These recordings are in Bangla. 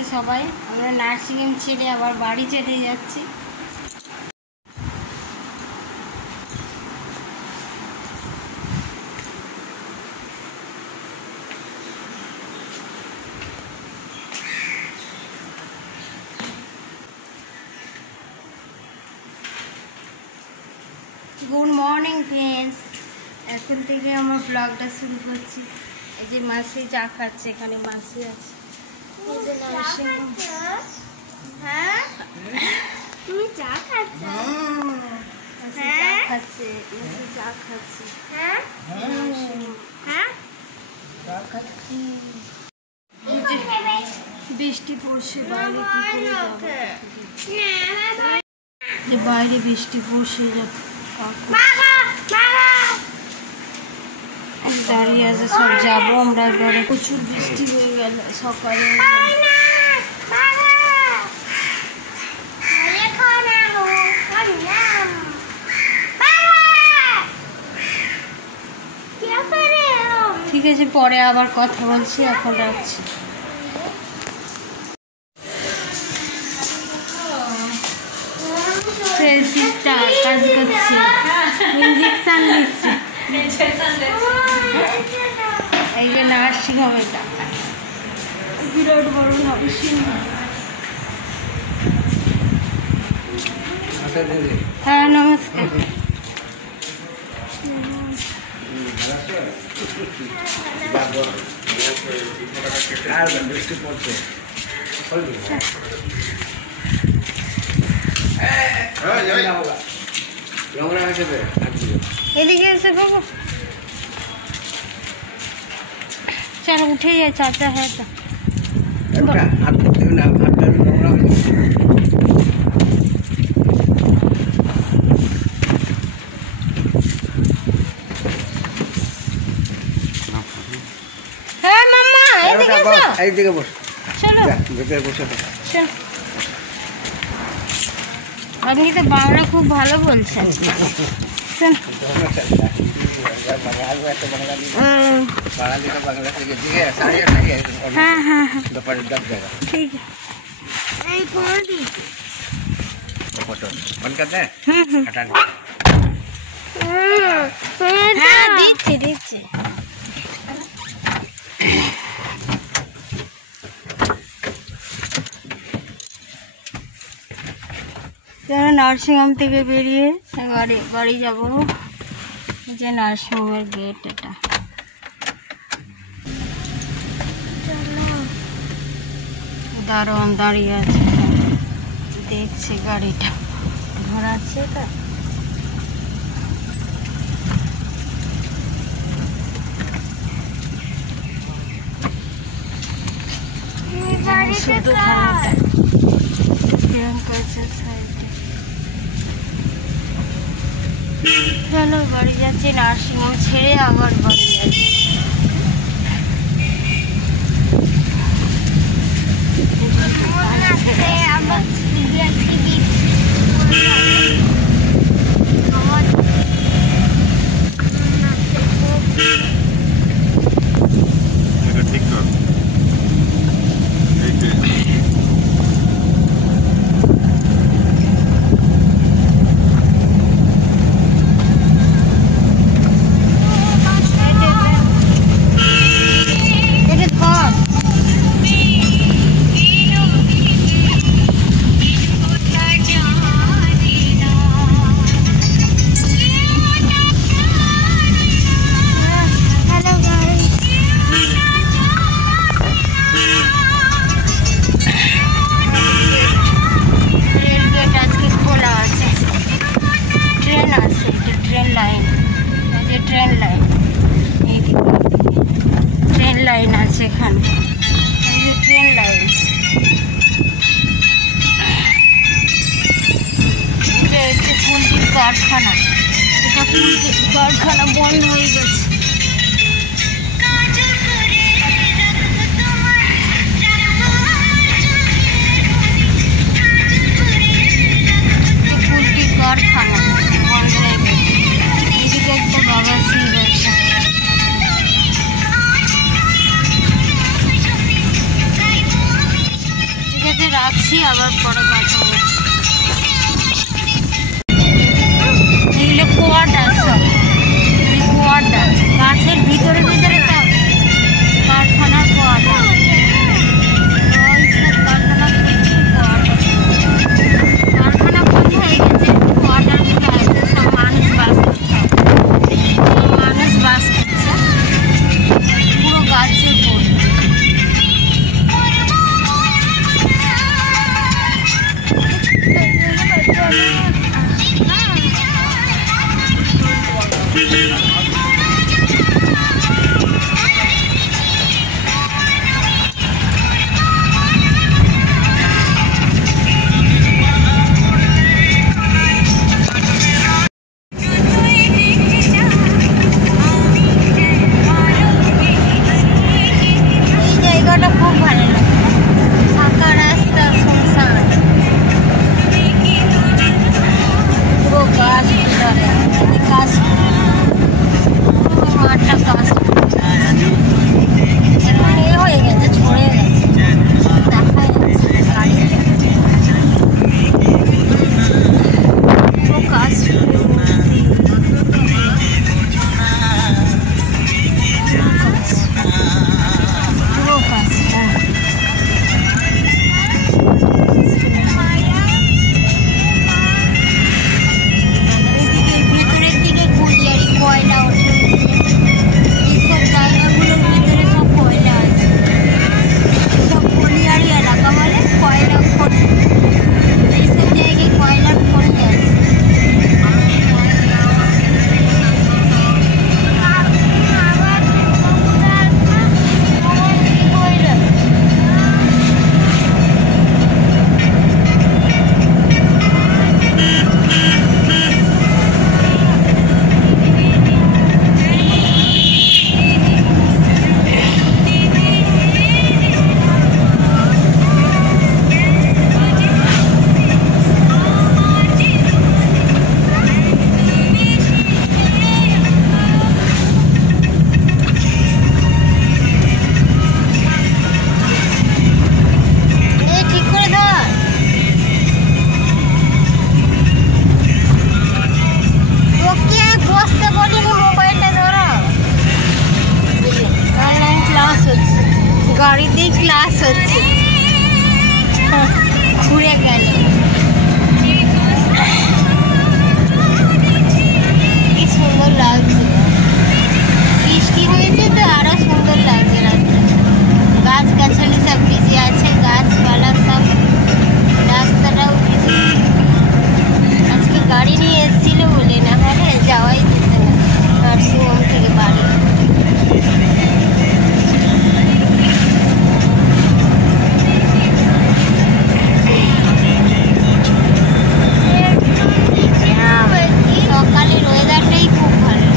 আছে সবাই। আমরা নার্সিংহোম ছেড়ে আবার বাড়ি চলে যাচ্ছি। গুড মর্নিং ফ্রেন্ডস, এখন থেকে আমার ব্লগটা শুরু করছি। এই যে মাসি চা খাচ্ছে, এখানে মাসি আছে। হ্যাঁ তুমি চা খাচ্ছ? চা খাচ্ছে, মাসি চা খাচ্ছে। হ্যাঁ হ্যাঁ চা খাচ্ছি। বৃষ্টি পড়ছে, বাইরে কি করে যাবো? যে বাইরে বৃষ্টি পড়ছে, দাঁড়িয়ে আছে সব যাবো আমরা। এবারে প্রচুর বৃষ্টি হয়ে গেল সকালে। ঠিক আছে, পরে আবার কথা বলছি, এখন রাখছি। কাজ করছি, ইঞ্জেকশন দিচ্ছি। এই যে নার্সিং হোমে টাকা বিরাট বড় নার্সিং হোম। হ্যাঁ নমস্কার। এদিকে এসে বাবু चलो उठे जाए, चाचा है तो আপনি তো বাংলা খুব ভালো বলছেন। हाँ हाँ हाँ ठीक है। बंद करते हैं, हाँ दीजिए दीजिए। नार्सिंग होम থেকে বেরিয়ে বাড়ি যাব। যে নার্সিং হোমের গেট এটা। দারোয়ান দাঁড়িয়ে আছে, দেখছে গাড়িটা ঘোরাচ্ছে। তা শুধু চলো বাড়ি যাচ্ছি। নার্সিং হোম ছেড়ে আবার বাড়ি যাচ্ছি। ट्रेन আছে এখানে, এই যে ট্রেন লাইন। এটা হচ্ছে পোলট্রির কারখানা। এটা পোলট্রির কারখানা বন্ধ হয়ে গেছে। পোলট্রির কারখানা বন্ধ হয়ে গেছে। এইদিকে একটা বাবা সিল ব্যবসা। রাখছি, আবার পরে কথা বলছি। এগুলো কোয়াটার, সব কোয়াটার গাছের ভিতরে ভিতরে সব কারখানার কোয়াটার। কারখানা বন্ধ হয়ে গেছে, কোয়াটার গুলো আছে, সব মানুষ বাস করছে, মানুষ বাস করছে, পুরো গাছের পড়ে। খুব ভালো লাগে, ফাঁকা রাস্তা, শুনশান, পুরো গাছ ধরে, গাছ পুরো মাঠটা গাছ এখন এ হয়ে গেছে, ছড়ে গেছে, দেখা যাচ্ছে গাড়ি পুরো গাছ গাড়িতেই ক্লাস হচ্ছে, ঘুরে গেল। কি সুন্দর লাগছে, বৃষ্টি হয়েছে তো আরো সুন্দর লাগছে রাস্তা, গাছ গাছালি সব ভিজে আছে, গাছপালা সব, রাস্তাটাও ভিজে। আজকে গাড়ি নিয়ে এসেছিল বলে, না হলে যাওয়াই যেত না নার্সিংহোম থেকে বাড়ি। সকালের ওয়েদারটাই খুব ভালো।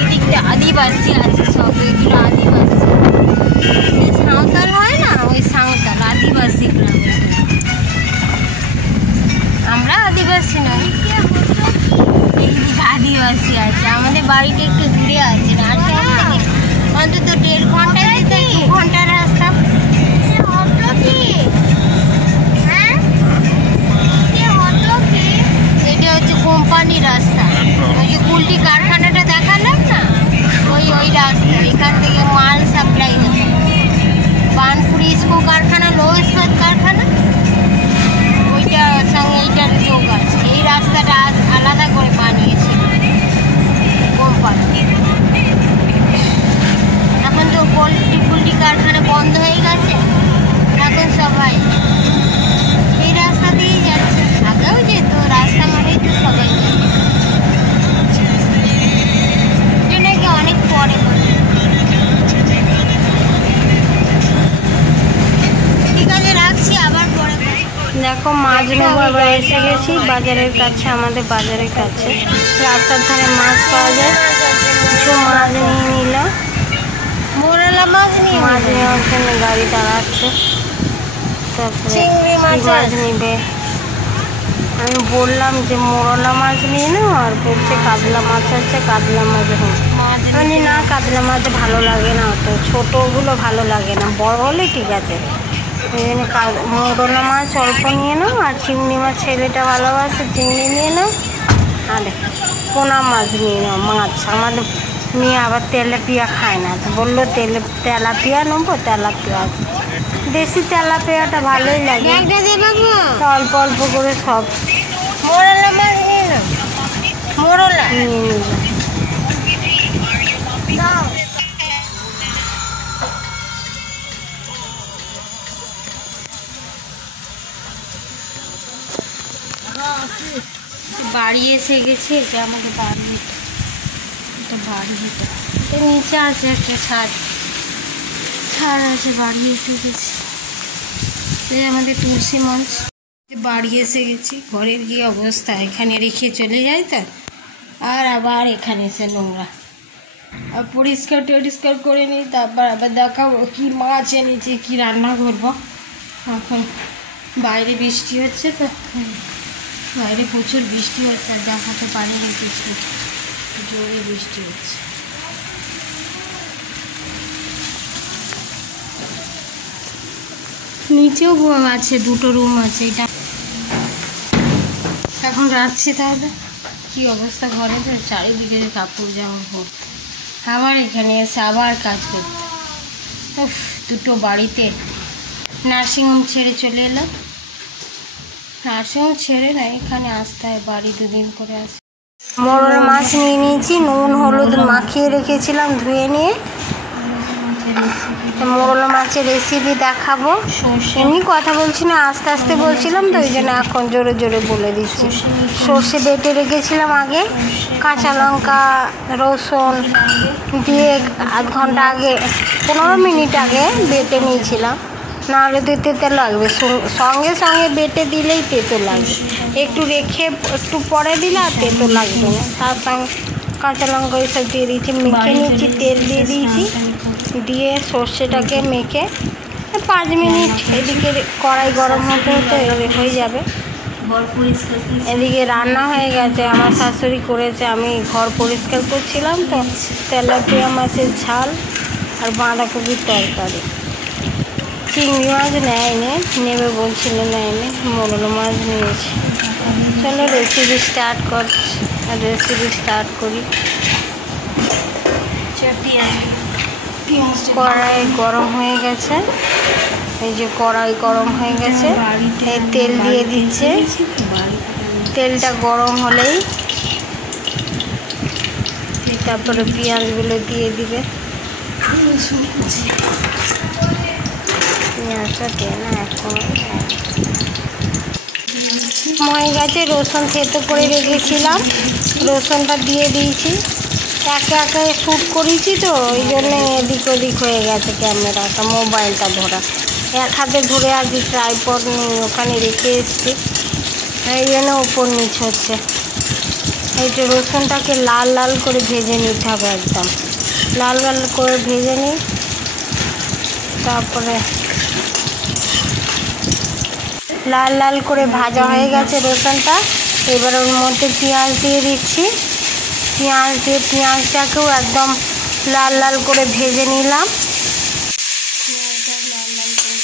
এদিকটা আদিবাসী আছে, সব এগুলো আদিবাসী, যে সাঁওতাল হয় না, ওই সাঁওতাল আদিবাসী গ্রাম। আমরা আদিবাসী নই, আদিবাসী আছে। আমাদের বাড়িটা একটু দূরে আছে, অন্তত 1.5 ঘন্টা যেতে, 2 ঘন্টার রাস্তা। এটা হচ্ছে কোম্পানি রাস্তা, ওই যে কুলটি কারখানাটা দেখালাম না, ওই রাস্তা। এখান থেকে মাল সাপ্লাই হচ্ছে, বানপুরি ইস্কো কারখানা, লো ইস্পাত কারখানা, ওইটার সঙ্গে এইটার যোগ আছে। এই রাস্তাটা আলাদা করে বানিয়েছে কোম্পানি। এখন তো কুলটি কারখানা বন্ধ হয়ে গেছে, এখন সবাই এই রাস্তা দিয়েই যাচ্ছে। আগেও যেত, রাস্তা মানেই তো সবাই এটা নাকি অনেক পরে করে। ঠিক আছে, রাখছি, আবার পরে। দেখো মাছ নেবো, আবার এসে গেছি বাজারের কাছে, আমাদের বাজারের কাছে রাস্তার ধারে মাছ পাওয়া যায়। কিছু মাছ নিয়ে নিলাম, মোরালা মাছ নেওয়ার জন্য গাড়ি দাঁড়াচ্ছে। তারপরে চিংড়ি মাছ নিবে, আমি বললাম যে মোরলা মাছ নিয়ে নাও, আর বলছে কাতলা মাছ আছে, কাতলা মাছ মানে না, কাতলা মাছ ভালো লাগে না, তো ছোটোগুলো ভালো লাগে না, বড় হলে ঠিক আছে। এই জন্য মোরলা মাছ অল্প নিয়ে নাও, আর চিংড়ি মাছ ছেলেটা ভালোবাসে, চিংড়ি নিয়ে নাও, আর পোনা মাছ নিয়ে নাও। মাছ আমাদের মেয়ে আবার তেলাপিয়া খায় না, তো বললো তেলাপিয়া নেবো, তেলাপিয়া আছে, দেশি তেলাপিয়াটা ভালোই লাগে, অল্প অল্প করে সব। মোরলা মাছ নিয়ে নাও, মোরলা নিয়ে নিলাম। বাড়ি এসে গেছে, এটা আমাদের বাড়ি, এটা বাড়ি, এটা নিচে আছে একটা ছাদ আছে, বাড়ি এসে গেছে। এই আমাদের তুলসী মঞ্চ, বাড়ি এসে গেছি। ঘরের কি অবস্থা, এখানে রেখে চলে যায় তো, আর আবার এখানে এসে নোংরা, আর পরিষ্কার টরিষ্কার করে নিই, তারপর আবার দেখাবো কি মাছ এনেছি, কি রান্না করবো। এখন বাইরে বৃষ্টি হচ্ছে তো, বাইরে প্রচুর বৃষ্টি হচ্ছে, আর দেখাতে পারিনি কিছু, জোরে বৃষ্টি হচ্ছে। নিচেও আছে, দুটো রুম আছে, এটা এখন রাখছি। তাহলে কি অবস্থা ঘরে, তো চারিদিকে কাপড় জামা পড়তে, আবার এখানে এসে আবার কাজ করতে। দুটো বাড়িতে, নার্সিংহোম ছেড়ে চলে এলাম, নার্সিংহোম ছেড়ে না, এখানে আসতে হয়, বাড়ি দুদিন করে আসে। মোরলা মাছ নিয়ে নিয়েছি, নুন হলুদ মাখিয়ে রেখেছিলাম, ধুয়ে নিয়ে। মোরলা মাছের রেসিপি দেখাবো, এমনি কথা বলছি না, আস্তে আস্তে বলছিলাম তো, ওই জন্য এখন জোরে জোরে বলে দিচ্ছি। সর্ষে বেটে রেখেছিলাম আগে, কাঁচা লঙ্কা রসুন দিয়ে আধ ঘন্টা আগে, 15 মিনিট আগে বেটে নিয়েছিলাম, নাহলে তো তেতো লাগবে, সঙ্গে সঙ্গে বেটে দিলেই তেতো লাগবে, একটু রেখে একটু পরে দিলে আর তেতো লাগবে না। তার সঙ্গে কাঁচা লঙ্কা এইসব দিয়ে দিয়েছি, মেখে নিয়েছি, তেল দিয়ে দিয়েছি, দিয়ে সর্ষেটাকে মেখে 5 মিনিট, এদিকে কড়াই গরম হতে হতে হয়ে যাবে। এদিকে রান্না হয়ে গেছে, আমার শাশুড়ি করেছে, আমি ঘর পরিষ্কার করছিলাম তো, তেলাপিয়া মাছের ঝাল আর বাঁধাকপির তরকারি। চিংড়ি মাছ নেয়নি, নেবে বলছিল, নেয়নি, মোরলা মাছ নিয়েছি। চলো রেসিপি স্টার্ট করি। কড়াই গরম হয়ে গেছে, এই যে কড়াই গরম হয়ে গেছে, এই তেল দিয়ে দিচ্ছে, তেলটা গরম হলেই তারপরে পেঁয়াজগুলো দিয়ে দিবে। পেঁয়াজটা দিয়ে না এখন হয়ে গেছে, রসুন থেতো করে রেখেছিলাম, রসুনটা দিয়ে দিয়েছি। একে একে শ্যুট করেছি তো, ওই জন্যে এদিক ওদিক হয়ে গেছে ক্যামেরাটা, মোবাইলটা ধরা, এক হাতে ধরে আজকে ট্রাইপড নেই, ওখানে রেখে এসেছি, এই জন্য ওপর নিচ হচ্ছে। এই যে রসুনটাকে লাল লাল করে ভেজে নিতে হবে, একদম লাল লাল করে ভেজে নিই। তারপরে লাল লাল করে ভাজা হয়ে গেছে রসুনটা, এবার ওর মধ্যে পেঁয়াজ দিয়ে দিচ্ছি, পেঁয়াজ দিয়ে পেঁয়াজটাকেও একদম লাল লাল করে ভেজে নিলাম। পেঁয়াজটা লাল লাল করে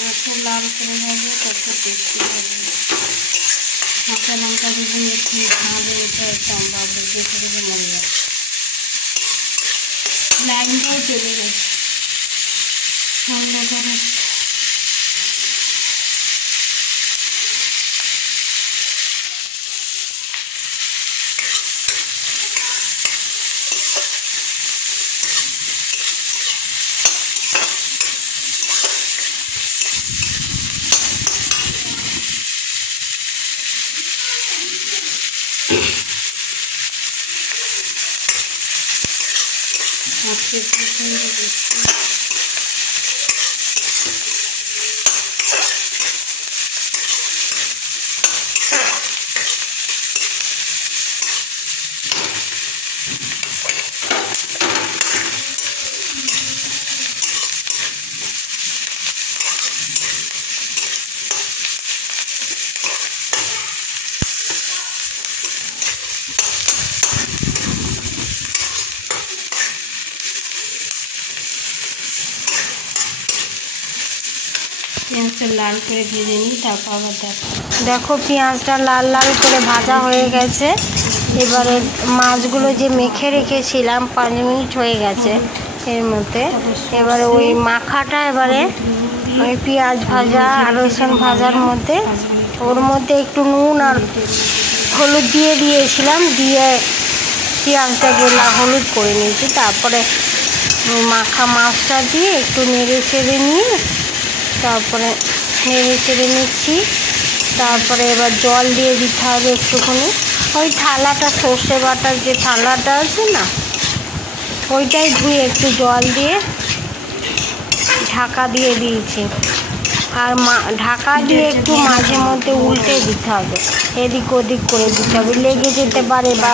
যত লাল করে ভাজবে তত টেস্টি হবে। কাঁচা লঙ্কা যদি একটু খাবে, এটা একদম ভাববে দেখে দেখে মরে যাবে। লাইনটাও চলে গেছে, ঠান্ডা করে পেঁয়াজটা লাল করে ভেজে নিই, তারপর আবার দেখো পেঁয়াজটা লাল লাল করে ভাজা হয়ে গেছে। এবারে মাছগুলো যে মেখে রেখেছিলাম 5 মিনিট হয়ে গেছে এর মধ্যে। এবারে ওই মাখাটা এবারে ওই পেঁয়াজ ভাজা আর রসুন ভাজার মধ্যে ওর মধ্যে একটু নুন আর হলুদ দিয়ে দিয়েছিলাম, দিয়ে পেঁয়াজটাকে হলুদ করে নিয়েছি। তারপরে মাখা মাছটা দিয়ে একটু নেড়ে চেড়ে নিয়ে তারপরে নেড়ে চেড়ে নিচ্ছি। তারপরে এবার জল দিয়ে দিতে হবে একটুখানি। ওই থালাটা সর্ষে বাটার যে থালাটা আছে না, ওইটাই ধুয়ে একটু জল দিয়ে ঢাকা দিয়ে দিয়েছি। আর ঢাকা দিয়ে একটু মাঝে মধ্যে উল্টে দিতে হবে, এদিক ওদিক করে দিতে হবে, লেগে যেতে পারে বা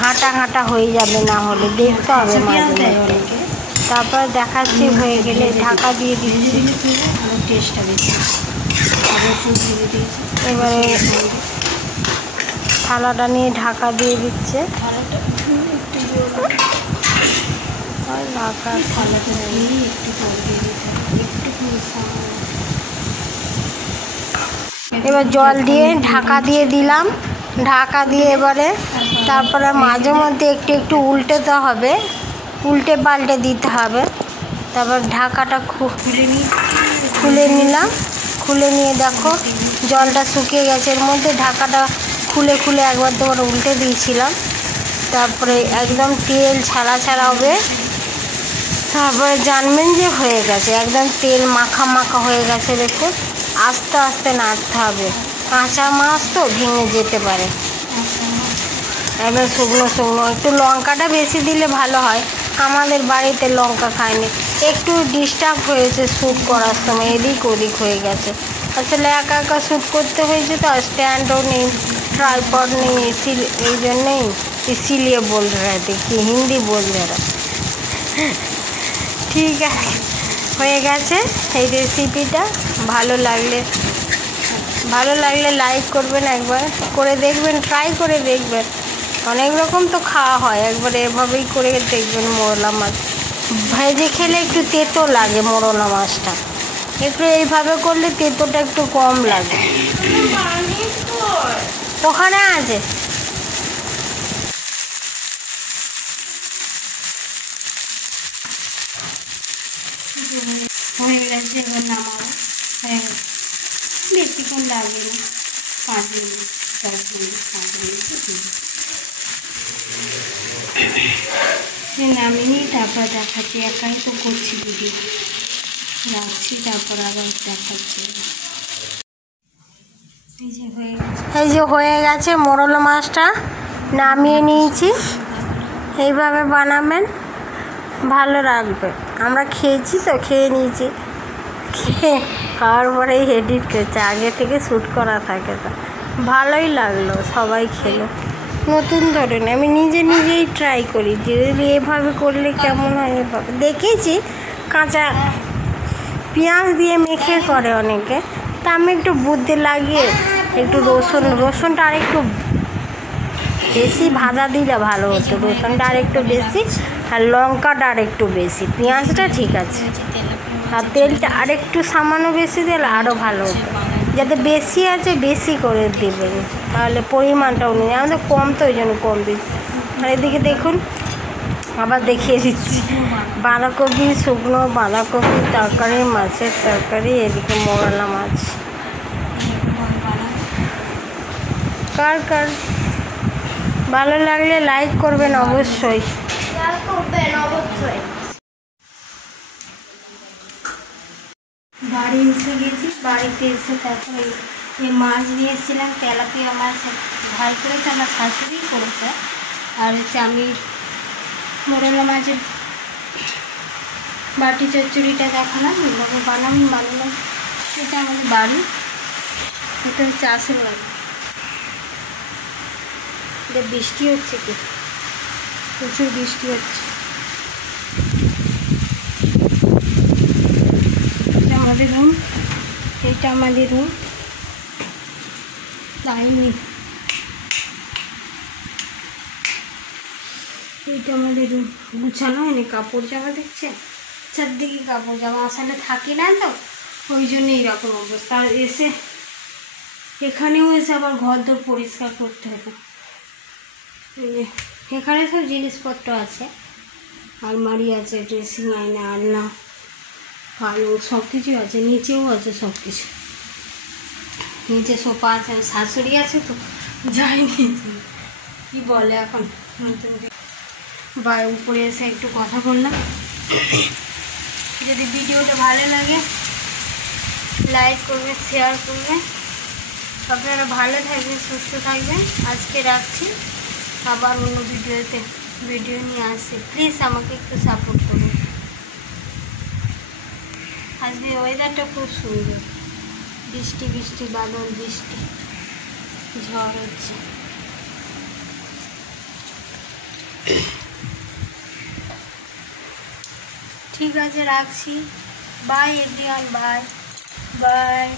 ঘাঁটা ঘাঁটা হয়ে যাবে, না হলে দেখতে হবে মাঝে মধ্যে। তারপর দেখাচ্ছি হয়ে গেলে ঢাকা দিয়ে দিচ্ছি। এবারে থালাটা নিয়ে ঢাকা দিয়ে দিচ্ছে। এবার জল দিয়ে ঢাকা দিয়ে দিলাম। ঢাকা দিয়ে এবারে তারপরে মাঝে মধ্যে একটু একটু উল্টেতে হবে, উল্টে পাল্টে দিতে হবে। তারপর ঢাকাটা খুলে নিলাম। খুলে নিয়ে দেখো জলটা শুকিয়ে গেছে। এর মধ্যে ঢাকাটা খুলে খুলে একবার তোমার উল্টে দিয়েছিলাম। তারপরে একদম তেল ছাড়া ছাড়া হবে। তারপরে জানবেন যে হয়ে গেছে, একদম তেল মাখা মাখা হয়ে গেছে। দেখুন আস্তে আস্তে নাড়তে হবে, কাঁচা মাছ তো ভেঙে যেতে পারে। এবার শুকনো শুকনো একটু লঙ্কাটা বেশি দিলে ভালো হয়। আমাদের বাড়িতে লঙ্কা খায়নি, একটু ডিস্টার্ব হয়েছে শ্যুট করার সময়, এদিক ওদিক হয়ে গেছে। আসলে একা একা শ্যুট করতে হয়েছে তো, স্ট্যান্ডও নেই, ट्राइपॉड नहीं, इसी नहीं, इसीलिए बोल रहे थे कि हिंदी बोल रहे। ঠিক আছে, হয়ে গেছে এই রেসিপিটা। ভালো লাগলে লাইক করবেন, একবার করে দেখবেন, ট্রাই করে দেখবেন। অনেক রকম তো খাওয়া হয়, একবার এভাবেই করে দেখবেন। মোরলা মাছ ভেজে খেলে একটু তেতো লাগে, মোরলা মাছটা একটু এইভাবে করলে তেতোটা একটু কম লাগে। ওখানে আছে হয়ে গেছে। এবার নামাবো, হয়ে গেছে, বেশিক্ষণ লাগে না, 5 মিনিট 10 মিনিট 5 মিনিট সে নামিয়ে তারপর দেখাচ্ছি। একাই তো করছি ভিডিও, রাখছি তারপর আবার দেখাচ্ছি। এই যে হয়ে গেছে মোরলা মাছটা, নামিয়ে নিয়েছি। এইভাবে বানাবেন, ভালো লাগবে। আমরা খেয়েছি তো, খেয়ে নিয়েছি, খেয়ে খাওয়ার পরেই এডিট করেছে, আগে থেকে শ্যুট করা থাকে। তো ভালোই লাগলো, সবাই খেলো। নতুন ধরনের আমি নিজেই ট্রাই করি যে এভাবে করলে কেমন হয়। এভাবে দেখেছি, কাঁচা পেঁয়াজ দিয়ে মেখে করে অনেকে, তা আমি একটু বুদ্ধি লাগিয়ে একটু রসুনটা আর একটু বেশি ভাজা দিলে ভালো হতো। রসুনটা আর একটু বেশি, আর লঙ্কাটা আর একটু বেশি, পেঁয়াজটা ঠিক আছে, আর তেলটা আর একটু সামান্য বেশি দিলে আরও ভালো হতো। যাতে বেশি আছে বেশি করে দেবেন, তাহলে পরিমাণটাও নেই, আমাদের কম তো ওই জন্য কম দিচ্ছি। আর এদিকে দেখুন, আবার দেখিয়ে দিচ্ছি, বাঁধাকপি, শুকনো বাঁধাকপি তরকারি, মাছের তরকারি, এদিকে মোরলা মাছ। কার ভালো লাগলে লাইক করবেন অবশ্যই। বাড়ি এসে গেছি, বাড়িতে এসে তারপরে এই মাছ নিয়ে এসেছিলাম, তেলাপিয়া মাছ ভাই করেছে, আমার শাশুড়ি করেছে। আর হচ্ছে আমি মোরলা মাছের বাটি চচ্চড়িটা দেখালাম, এভাবে বানালাম। এটা আমাদের বাড়ি, এটা হচ্ছে আশের বাড়ি। এটা বৃষ্টি হচ্ছে, কি প্রচুর বৃষ্টি হচ্ছে। এটা আমাদের রুম, এটা আমাদের রুম, লাইনি এইটা আমাদের রুম। গুছানো হয়নি, কাপড় জামা দেখছে, চারদিকে কাপড় জামা, আসলে থাকি না তো, ওই জন্য এইরকম অবস্থা। আর এসে এখানেও এসে আবার ঘর দর পরিষ্কার করতে হবে। এখানে সব জিনিসপত্র আছে, আলমারি আছে, ড্রেসিং আয়না, আলনা, পালং সব কিছুই আছে, নিচেও আছে সব কিছু। নিচে সোফা আছে, শাশুড়ি আছে তো যাইনি, কি বলে এখন নতুন বা উপরে এসে একটু কথা বললাম। যদি ভিডিওটা ভালো লাগে লাইক করবে, শেয়ার করবে। আপনারা ভালো থাকবেন, সুস্থ থাকবেন। আজকে রাখছি, আবার অন্য ভিডিও নিয়ে আসছি। প্লিজ আমাকে একটু সাপোর্ট করুন। আজকে ওয়েদারটা খুব সুন্দর, বৃষ্টি বৃষ্টি বাদল, বৃষ্টি ঝড় হচ্ছে। ঠিক আছে, রাখছি। By everyone, bye bye.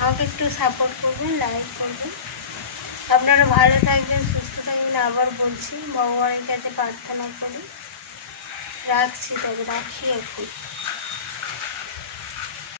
আমাকে একটু সাপোর্ট করবেন, লাইক করবেন। আপনারা ভালো থাকবেন, সুস্থ থাকবেন। আবার বলছি, ভগবানের কাছে প্রার্থনা করি। রাখছি, তবে রাখি এখন।